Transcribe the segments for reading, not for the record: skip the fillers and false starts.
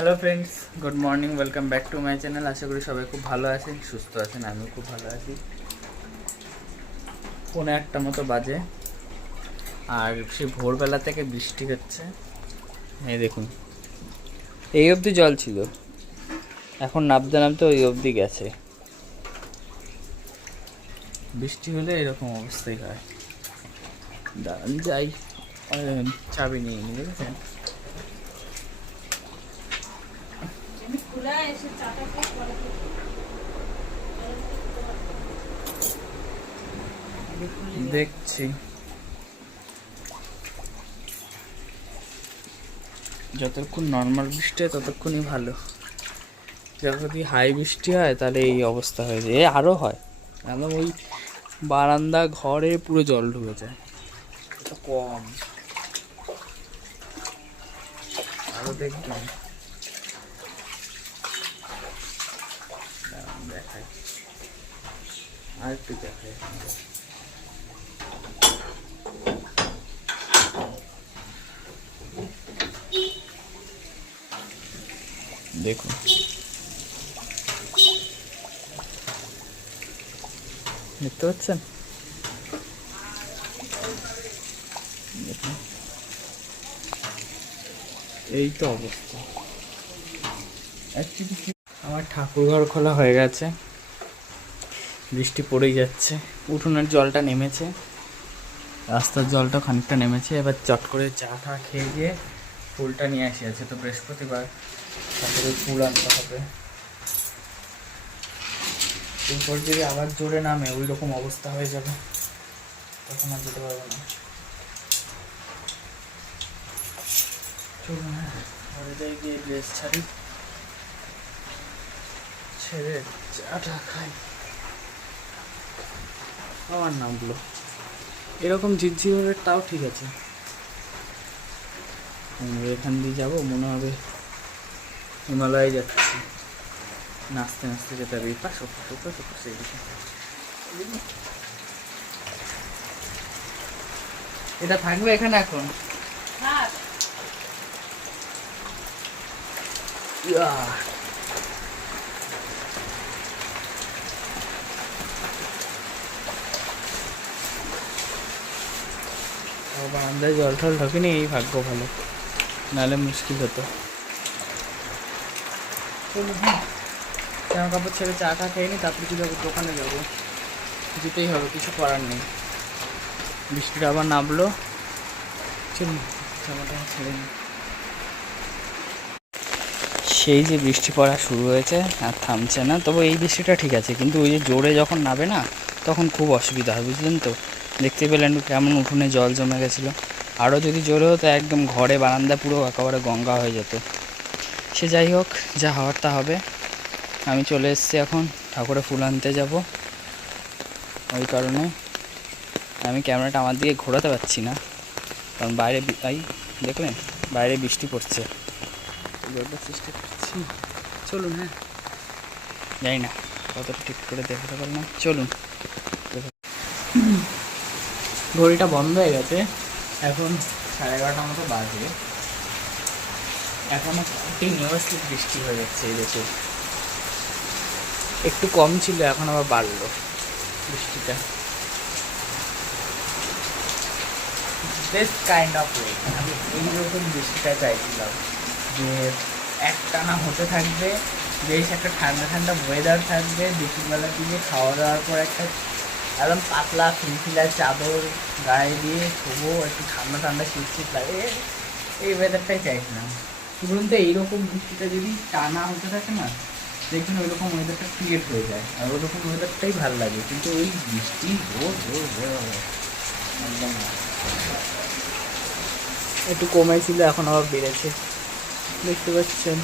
Hello friends, good morning, welcome back to my channel. আশা করি সবাই খুব ভালো আছেন, সুস্থ আছেন। আমিও খুব ভালো আছি। 1:45 মতো বাজে, আর সে ভোরবেলা থেকে বৃষ্টি হচ্ছে। এই দেখুন, এই অবধি জল ছিল, এখন নামতে নামতে ওই অবধি গেছে। বৃষ্টি হলে এরকম অবস্থাই হয়। দাঁড়ান যাই, চাবি নিয়ে নিয়ে বুঝেছেন। দেখছি, যতক্ষণ নর্মাল বৃষ্টি হয় ততক্ষণই ভালো। যদি হাই বৃষ্টি হয় তাহলে এই অবস্থা হয়ে যায়, আরও হয়। একদম ওই বারান্দা ঘরে পুরো জল ঢুকে যায়। এটা কম, আরও দেখবেন। দেখাই, আর একটু দেখাই। দেখুন, দেখতে পাচ্ছেন? এই তো অবস্থা। আমার ঠাকুর ঘর খোলা হয়ে গেছে, বৃষ্টি পড়েই যাচ্ছে। উঠোনের জলটা নেমেছে, রাস্তার জলটা খানিকটা নেমেছে। এবার চট করে চা টা খেয়ে গিয়ে ফুলটা নিয়ে আসি। আছে তো বৃহস্পতিবার, তারপরে ফুল আনতে হবে। এরপর যদি আবার জোরে নামে ওই রকম অবস্থা হয়ে যাবে, তখন আর যেতে পারবো না। চলুন, হ্যাঁ, ঘরে যাই, গিয়ে ড্রেস ছাড়ি, ছেড়ে চাটা খাই। আমার নামগুলো এরকম ঝিরঝির, তাও ঠিক আছে। এখান দিয়ে যাবো, মনে হবে হিমালয়ে যাচ্ছি। নাচতে নাচতে যেতে হবে, পাশো পাশো পাশো পাশো। এইদিকে এটা থাকবে এখানে এখন। বারান্দায় জল টল ঢোকেনি, এই ভাগ্য ভালো, নাহলে মুশকিল হতো। জামা কাপড় ছেড়ে চা টা খেয়ে নি, তারপরে কি যাবো, দোকানে যাবো, যেতেই হবে, কিছু করার নেই। বৃষ্টিটা আবার নামলো, চলুন জামাটা ছেড়ে নিই। সেই যে বৃষ্টি পড়া শুরু হয়েছে আর থামছে না। তবে এই বৃষ্টিটা ঠিক আছে, কিন্তু ওই যে জোরে যখন নামে না, তখন খুব অসুবিধা হয়, বুঝলেন তো? দেখতে পেলেন কেমন উঠোনে জল জমে গেছিলো। আরও যদি জোরে হতো, একদম ঘরে বারান্দা পুরো একেবারে গঙ্গা হয়ে যেত। সে যাই হোক, যা হওয়ার তা হবে। আমি চলে এসেছি এখন, ঠাকুরে ফুল আনতে যাব। ওই কারণে আমি ক্যামেরাটা আমার দিকে ঘোরাতে পারছি না, কারণ বাইরে দেখলেন বাইরে বৃষ্টি পড়ছে। চেষ্টা করছি, চলুন। হ্যাঁ, জানি না কতটা ঠিক করে দেখাতে পারলাম। চলুন, ঘড়িটা বন্ধ হয়ে গেছে, এখন 11:30 মতো বাজে। এখনো কন্টিনিউয়াসলি বৃষ্টি হয়ে যাচ্ছে এই দেশে। একটু কম ছিল, এখন আবার বাড়লো বৃষ্টিটা। বেস্ট কাইন্ড অফ ওয়ে, আমি এইরকম বৃষ্টিটা চাইছিলাম, যে একটানা হতে থাকবে, বেশ একটা ঠান্ডা ঠান্ডা ওয়েদার থাকবে, দুপুরবেলার দিকে খাওয়া দাওয়ার পর একটা একদম পাতলা ফিলফিলা চাদর গায়ে দিয়ে শোবো, একটু ঠান্ডা ঠান্ডা শীত শীত লাগে, এই ওয়েদারটাই চাইছিলাম। কি বলুন তো, এইরকম বৃষ্টিটা যদি টানা হতে থাকে না, দেখবেন ওই রকম ওয়েদারটা ক্রিয়েট হয়ে যায়, আর ওই রকম ওয়েদারটাই ভালো লাগে। কিন্তু ওই বৃষ্টি রোদ রোদ একদম একটু কমেছিল, এখন আবার বেড়েছে, দেখতে পাচ্ছেন।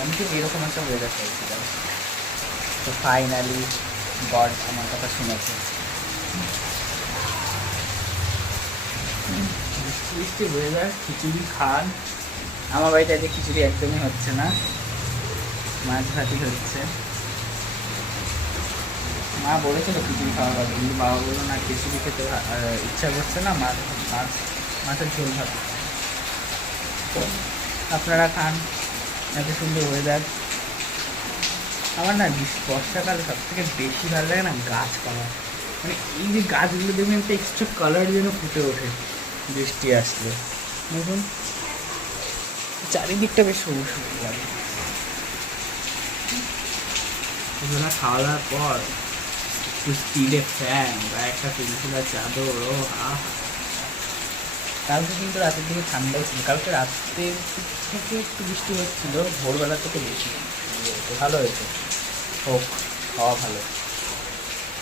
আমি ঠিক এরকম একটা ওয়েদার চাইছিলাম, তো ফাইনালি গড আমার কথা শুনেছে। বৃষ্টি বৃষ্টি ওয়েদার, খিচুড়ি খান। আমার বাড়িতে আজকে খিচুড়ি একদমই হচ্ছে না, মাছ ভাতই হচ্ছে। মা বলেছিল খিচুড়ি খাওয়ার কথা, কিন্তু বাবা বললো না, খিচুড়ি খেতে ইচ্ছা করছে না, মাছ মাছ মাছের ঝোল ভাত। আপনারা খান, এত সুন্দর ওয়েদার। আমার না বর্ষাকালে সব থেকে বেশি ভালো লাগে না গাছপালা, মানে এই যে গাছগুলো দেখবেন একটা এক্সট্রা কালার যেন ফুটে ওঠে বৃষ্টি আসলে। দেখুন চারিদিকটা বেশ সবুজ সবুজ লাগে। এগুলো খাওয়া দাওয়ার পর একটু স্পিডে ফ্যান বা একটা পিলপিলা চাদর, ও হা। কালকে কিন্তু রাতের দিকে ঠান্ডাও ছিল, কালকে রাত্রের থেকে একটু বৃষ্টি হচ্ছিল, ভোরবেলা থেকে বেশি ভালো হয়েছে। হোক, হওয়া ভালো,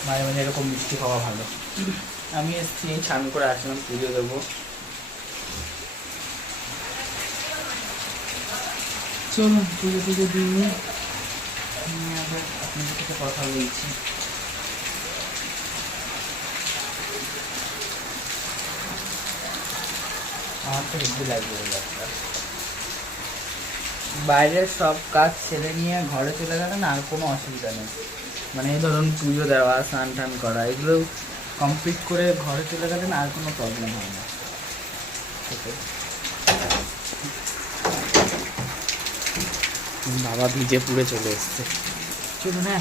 মাঝে মাঝে এরকম বৃষ্টি হওয়া ভালো। আমি এসছি, স্নান করে আসলাম, পুজো দেবো। চলুন পুজো টুজো দিয়ে আপনাদের সাথে কথা বলছি। আমার তো হেব্বি লাগবে ব্যাপারটা। বাইরের সব কাজ ছেড়ে নিয়ে ঘরে চলে গেলে না আর কোনো অসুবিধা নেই, মানে এই ধরুন পুজো দেওয়া, স্নান টান করা, এগুলো কমপ্লিট করে ঘরে চলে গেলে না আর কোনো প্রবলেম হয় না। বাবা ভিজে পুড়ে চলে এসছে। চলুন, হ্যাঁ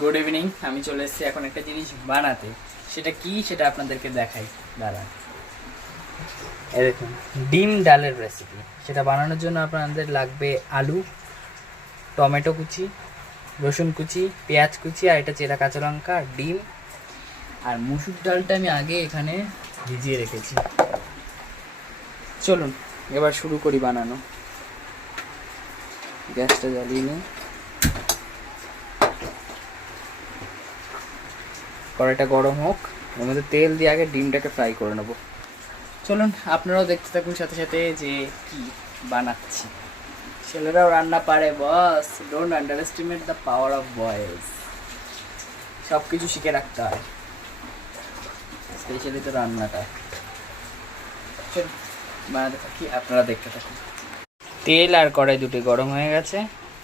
গুড ইভিনিং। আমি চলে এসেছি এখন একটা জিনিস বানাতে। সেটা কি সেটা আপনাদেরকে দেখাই, দাঁড়ান। এই দেখুন, ডিম ডালের রেসিপি। সেটা বানানোর জন্য আপনাদের লাগবে আলু, টমেটো কুচি, রসুন কুচি, পেঁয়াজ কুচি, আর এটা চেরা কাঁচা লঙ্কা, ডিম আর মুসুর ডালটা আমি আগে এখানে ভিজিয়ে রেখেছি। চলুন এবার শুরু করি বানানো। গ্যাসটা জ্বালিয়ে নিই, কড়াইটা গরম হোক, এর মধ্যে তেল দিয়ে আগে ডিমটাকে ফ্রাই করে নেবো। চলুন আপনারাও দেখতে থাকুন সাথে সাথে যে কি বানাচ্ছি। ছেলেরাও রান্না পারে boss, don't underestimate the power of boys. সব কিছু শিখে রাখতে হয়, স্পেশালি তো রান্নাটা। চলুন বানাতে থাকি, আপনারা দেখতে থাকুন। তেল আর কড়াই দুটি গরম হয়ে গেছে,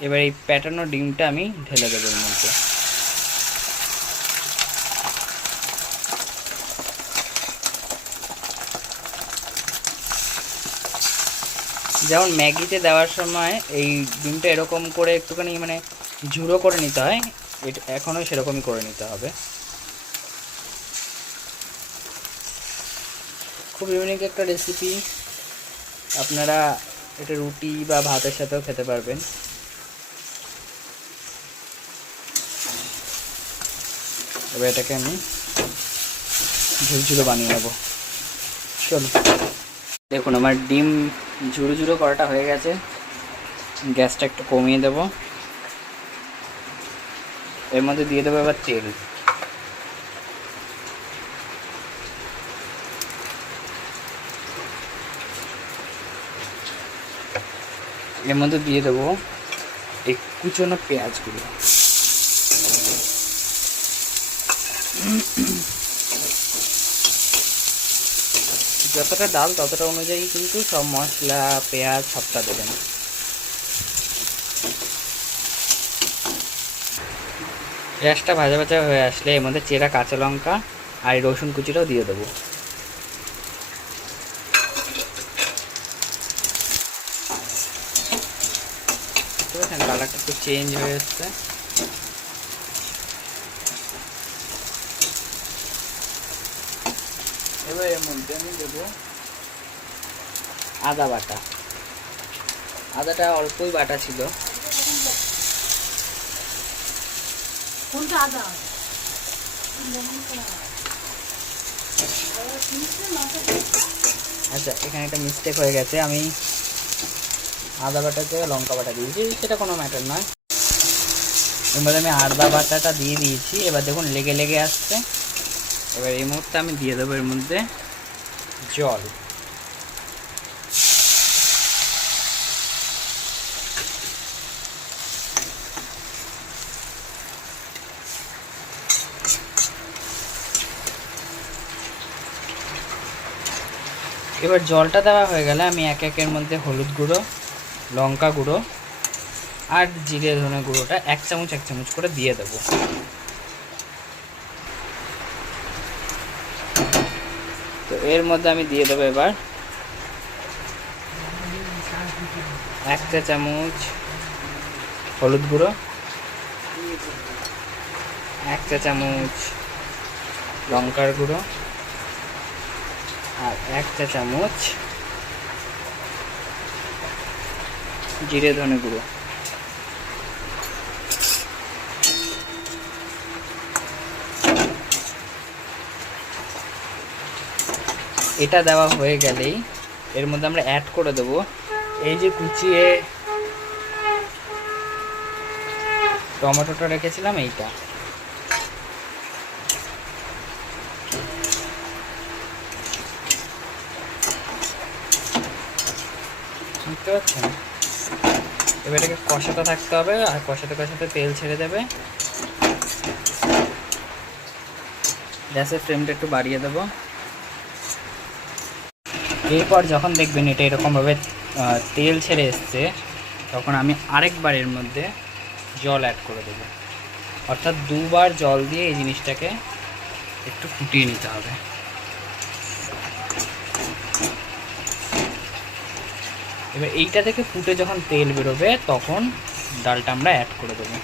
এবার এই প্যাটানো ডিমটা আমি ঢেলে দেবো এর মধ্যে। যেমন ম্যাগিতে দেওয়ার সময় এই ডিমটা এরকম করে একটুখানি মানে ঝুড়ো করে নিতে হয়, এটা এখনও সেরকমই করে নিতে হবে। খুব ইউনিক একটা রেসিপি, আপনারা এটা রুটি বা ভাতের সাথেও খেতে পারবেন। এবার এটাকে আমি ঝুরঝুরো বানিয়ে নেবো। চলো দেখুন আমার ডিম ঝুড়ো ঝুড়ো করাটা হয়ে গেছে, গ্যাসটা একটু কমিয়ে দেবো। এর মধ্যে দিয়ে দেবো এবার তেল। এর মধ্যে দিয়ে দেবো এই কুচনো পেঁয়াজগুলো। যতটা ডাল ততটা অনুযায়ী কিন্তু সব মশলা, পেঁয়াজ সবটা দেবেন। পেঁয়াজটা ভাজা ভাজা হয়ে আসলে এর মধ্যে চেরা কাঁচা লঙ্কা আর রসুন কুচিটাও দিয়ে দেবো। কালারটা একটু চেঞ্জ হয়ে এসছে। এবার এর মধ্যে আমি দেবো আদা বাটা। আদাটা অল্পই বাটা ছিল। আচ্ছা এখানে একটা মিস্টেক হয়ে গেছে, আমি আদা বাটার জায়গায় লঙ্কা বাটা দিয়েছি, সেটা কোনো ম্যাটার নয়। এবার আমি আদা বাটাটা দিয়ে দিয়েছি, এবার দেখুন লেগে লেগে আসছে। এবার এই মুহূর্তে আমি দিয়ে দেবো এর মধ্যে জল। এবার জলটা দেওয়া হয়ে গেলে আমি এক একের মধ্যে হলুদ গুঁড়ো, লঙ্কা গুঁড়ো আর জিরে ধনে গুঁড়োটা এক চামচ করে দিয়ে দেবো। তো এর মধ্যে আমি দিয়ে দেবো এবার 1 চা চামচ হলুদ গুঁড়ো, 1 চা চামচ লঙ্কার গুঁড়ো, আর 1 চা চামচ জিরে ধনে গুঁড়ো। এটা দেওয়া হয়ে গেলেই এর মধ্যে আমরা অ্যাড করে দেবো এই যে কুচিয়ে টমেটোটা রেখেছিলাম, এইটা বুঝতে পারছেন। এবার এটাকে কষাতে থাকতে হবে, আর কষাতে কষাতে তেল ছেড়ে দেবে। গ্যাসের ফ্লেমটা একটু বাড়িয়ে দেবো। এরপর যখন দেখবেন এটা এরকমভাবে তেল ছেড়ে এসছে, তখন আমি আরেকবার এর মধ্যে জল অ্যাড করে দেবো। অর্থাৎ 2 বার জল দিয়ে এই জিনিসটাকে একটু ফুটিয়ে নিতে হবে। এবার এইটা থেকে ফুটে যখন তেল বেরোবে তখন ডালটা আমরা অ্যাড করে দেবো।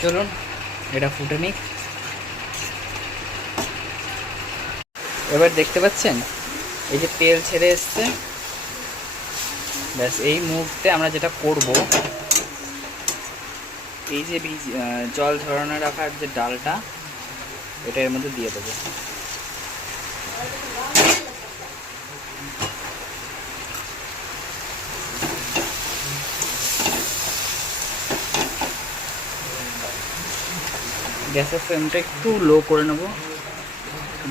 চলুন এটা ফুটে নিক। এবার দেখতে পাচ্ছেন এই যে তেল ছেড়ে এসছে। ব্যাস এই মুহূর্তে আমরা যেটা করব, এই যে জল ঝরানো রাখার যে ডালটা, এটা এর মধ্যে দিয়ে দেবো। গ্যাসের ফ্লেমটা একটু লো করে নেব,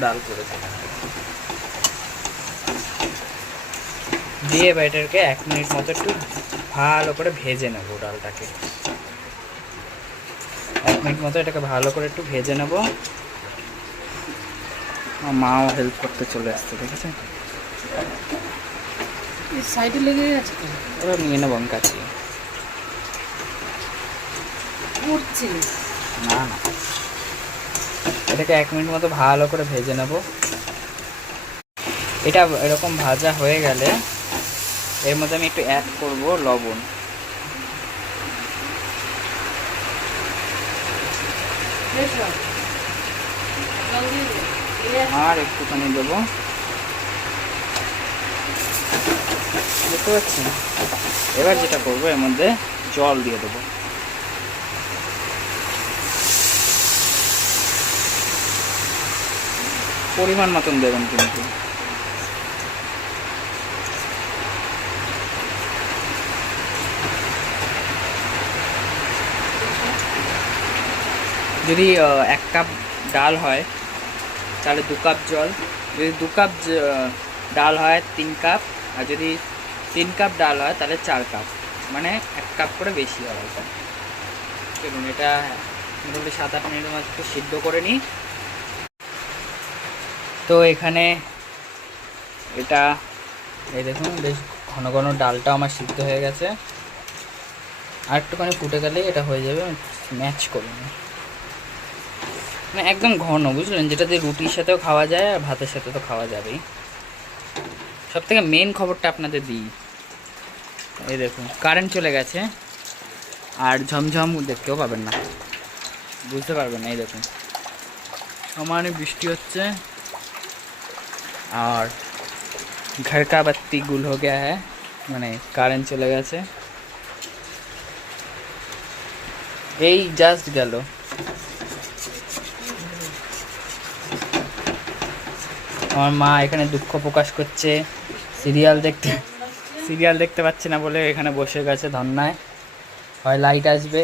ডাল করে দিয়ে এবার এটাকে 1 মিনিট মতো একটু ভালো করে ভেজে নেব। ডালটাকে 1 মিনিট মতো এটাকে ভালো করে একটু ভেজে নেব। আমার মাও হেল্প করতে চলে আসছে, দেখেছেন সাইডে লেগে গেছে। ওরা নিয়ে নেব আমি কাছে। না না, এটাকে 1 মিনিট মতো ভালো করে ভেজে নেব। এটা এরকম ভাজা হয়ে গেলে এর মধ্যে আমি একটু অ্যাড করব লবণ। আর একটুখানি দেবো, বুঝতে পারছেন। এবার যেটা করবো এর মধ্যে জল দিয়ে দেবো। পরিমাণ মতন দেবেন কিন্তু। যদি 1 কাপ ডাল হয় তাহলে 2 কাপ জল, যদি 2 কাপ ডাল হয় 3 কাপ, আর যদি 3 কাপ ডাল হয় তাহলে 4 কাপ, মানে 1 কাপ করে বেশি হয়। চলুন এটা মোটামুটি 7-8 মিনিটের মধ্যে একটু সিদ্ধ করে নিই। তো এখানে এটা এই দেখুন বেশ ঘন ঘন ডালটা আমার সিদ্ধ হয়ে গেছে। আর একটুখানি ফুটে গেলেই এটা হয়ে যাবে। ম্যাচ করুন, মানে একদম ঘন, বুঝলেন, যেটা দিয়ে রুটির সাথেও খাওয়া যায় আর ভাতের সাথে তো খাওয়া যাবেই। সব থেকে মেন খবরটা আপনাদের দিই, এই দেখুন কারেন্ট চলে গেছে আর ঝমঝম দেখতেও পাবেন না, বুঝতে পারবেন না। এই দেখুন সমানে বৃষ্টি হচ্ছে আর ঘর কা বাত্তি গুল হয়ে গেছে, মানে কারেন্ট চলে গেছে। এই জাস্ট গেল। আমার মা এখানে দুঃখ প্রকাশ করছে, সিরিয়াল দেখতে পাচ্ছে না বলে এখানে বসে গেছে ধন্যায়। হয় লাইট আসবে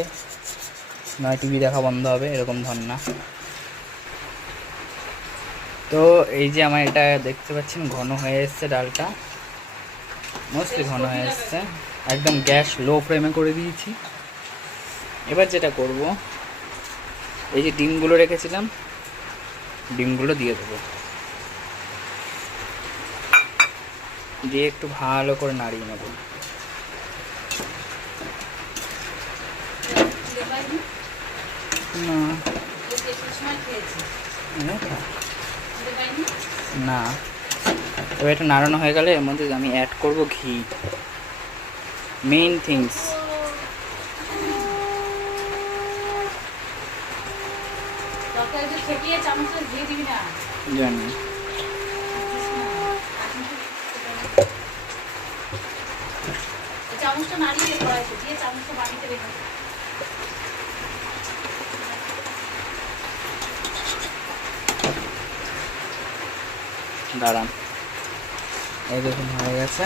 নয় টিভি দেখা বন্ধ হবে, এরকম ধন্যা। তো এই যে আমার এটা দেখতে পাচ্ছেন ঘন হয়ে এসছে, ডালটা মোস্টলি ঘন হয়ে এসছে। একদম গ্যাস লো ফ্লেমে করে দিয়েছি। এবার যেটা করব, এই যে ডিমগুলো রেখেছিলাম, ডিমগুলো দিয়ে দেবো, দিয়ে একটু ভালো করে নাড়িয়ে নেব। না না, এবার এটা নাড়ানো হয়ে গেলে এর মধ্যে আমি অ্যাড করব ঘি, মেইন থিংস। জানি দাঁড়ান, এই দেখুন হয়ে গেছে।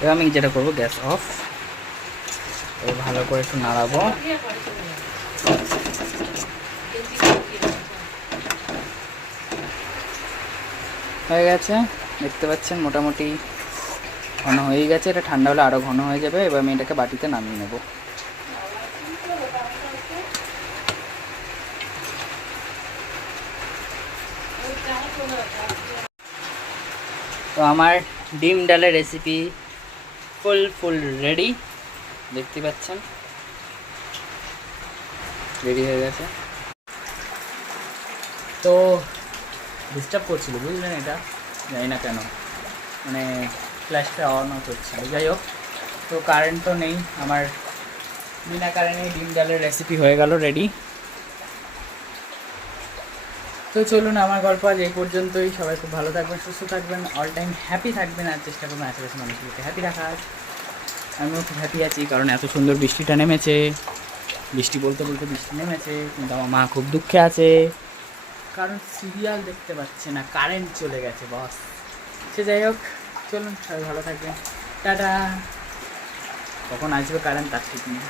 এবার আমি যেটা করবো, গ্যাস অফ, এবার ভালো করে একটু নাড়াবো। হয়ে গেছে, দেখতে পাচ্ছেন মোটামুটি ঘন হয়ে গেছে। এটা ঠান্ডা হলে আরও ঘন হয়ে যাবে। এবার আমি এটাকে বাটিতে নামিয়ে নেব। তো আমার ডিম ডালের রেসিপি ফুল রেডি, দেখতে পাচ্ছেন রেডি হয়ে গেছে। তো ডিস্টার্ব করছিল বুঝলেন, এটা জানি না কেন, মানে ফ্ল্যাশটা অন অফ হচ্ছিল। যাই হোক, তো কারেন্ট তো নেই, আমার বিনা কারেন্টে ডিম ডালের রেসিপি হয়ে গেল রেডি। তো চলুন, আমার গল্প আজ এই পর্যন্তই। সবাই খুব ভালো থাকবেন, সুস্থ থাকবেন, অল টাইম হ্যাপি থাকবেন, আর চেষ্টা করবেন আশেপাশে মানুষগুলোকে হ্যাপি রাখার। আমিও খুব হ্যাপি আছি, কারণ এত সুন্দর বৃষ্টিটা নেমেছে। বৃষ্টি বলতে বলতে বৃষ্টি নেমেছে, কিন্তু আমার মা খুব দুঃখে আছে, কারণ সিরিয়াল দেখতে পাচ্ছে না, কারেন্ট চলে গেছে বস। সে যাই হোক, চলুন সবাই ভালো থাকবেন, টাটা। কখন আসবে কারেন্ট তার ঠিক নেই।